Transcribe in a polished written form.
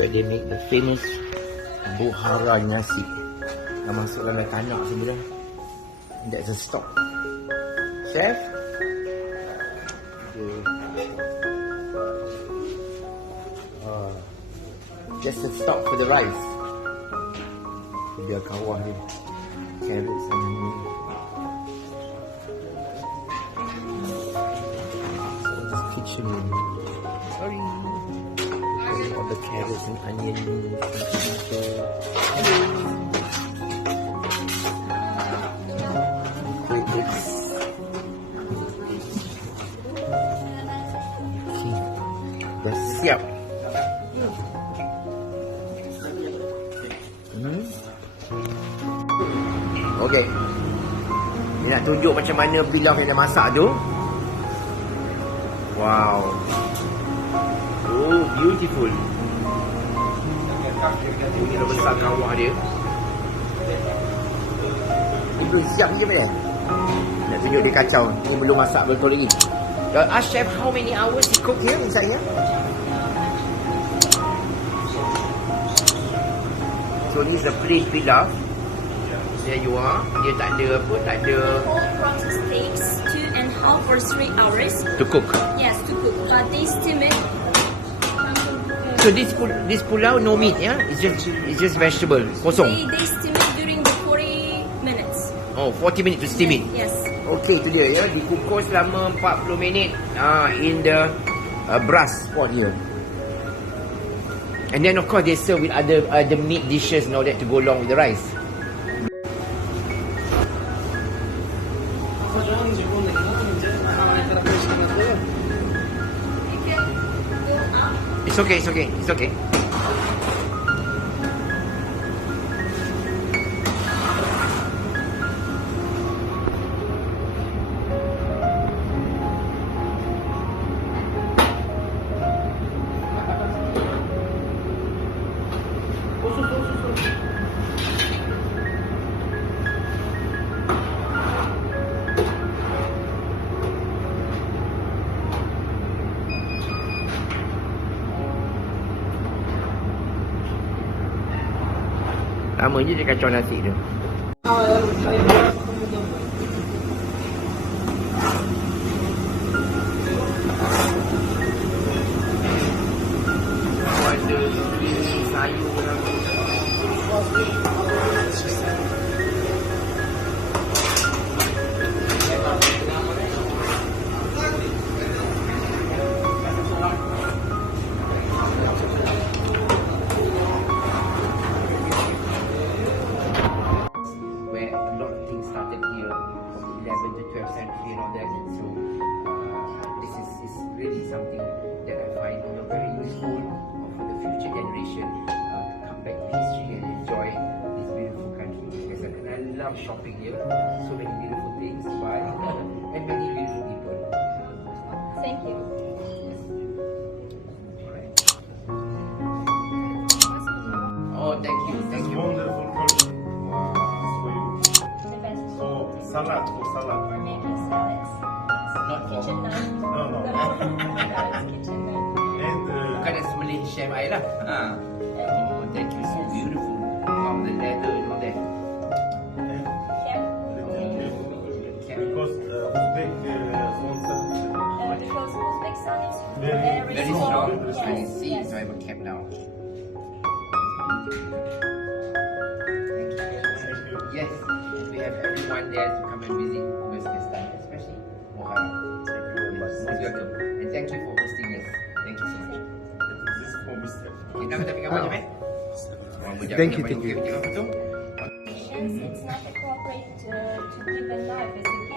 where they make the famous Bukhara nasi. Dah masuk dalam tanah semua dah. That's a stop. Chef? Just a stop for the rice. Biar kawah dia. Carrots and onion. So this kitchen room. Sorry. All the carrots and onions. Dah siap. Okey. Dia nak tunjuk macam mana pilau yang dah masak tu. Wow. Oh, beautiful. Ini dah besar kawah dia. Ini belum siap je kan? Nak tunjuk dia kacau. Ini belum masak betul lagi. Ask chef how many hours he cook here inside here? So ni is a plain pilau. There you are. Dia tak ada apa, tak ada. The whole process takes 2.5 or 3 hours. To cook. Yes, to cook. But they steam it. So this pulau no meat, yeah? It's just vegetable. Kosong. They steam it during the 40 minutes. Oh, 40 minutes to steam it. Yes. Okay, itu dia ya. Dikukus selama 40 minit in the brass pot here. And then of course they serve with other meat dishes and all that to go along with the rice. It's okay, it's okay, it's okay. Lama je dia kacau nasi tu. Ada sayur something that I find very useful for the future generation to come back to history and enjoy this beautiful country. Because I love shopping here. So many beautiful things to buy and many beautiful people. Thank you. Alright. Oh, thank you. Thank you. Wonderful culture. Wow. For you. The best. So salad for salad. We're making salads. Not for Kitchen knife. No. That's kitchen knife. And bukan as Malay chef I lah. Oh, thank you. So beautiful. Wow, the leather and all that. because Uzbek sponsor. Because Uzbekistan is Very Very strong. strong. I Yes, see. yes. So I have a cap now. Yes, we have everyone there to come and visit Uzbekistan, especially Bukhara. Thank you very much. Most welcome. And thank you for hosting us. Thank you so much. This is for Mr. Kita kita ambil gambar je, Mat. Thank you, thank you. It's not appropriate to give a knife as a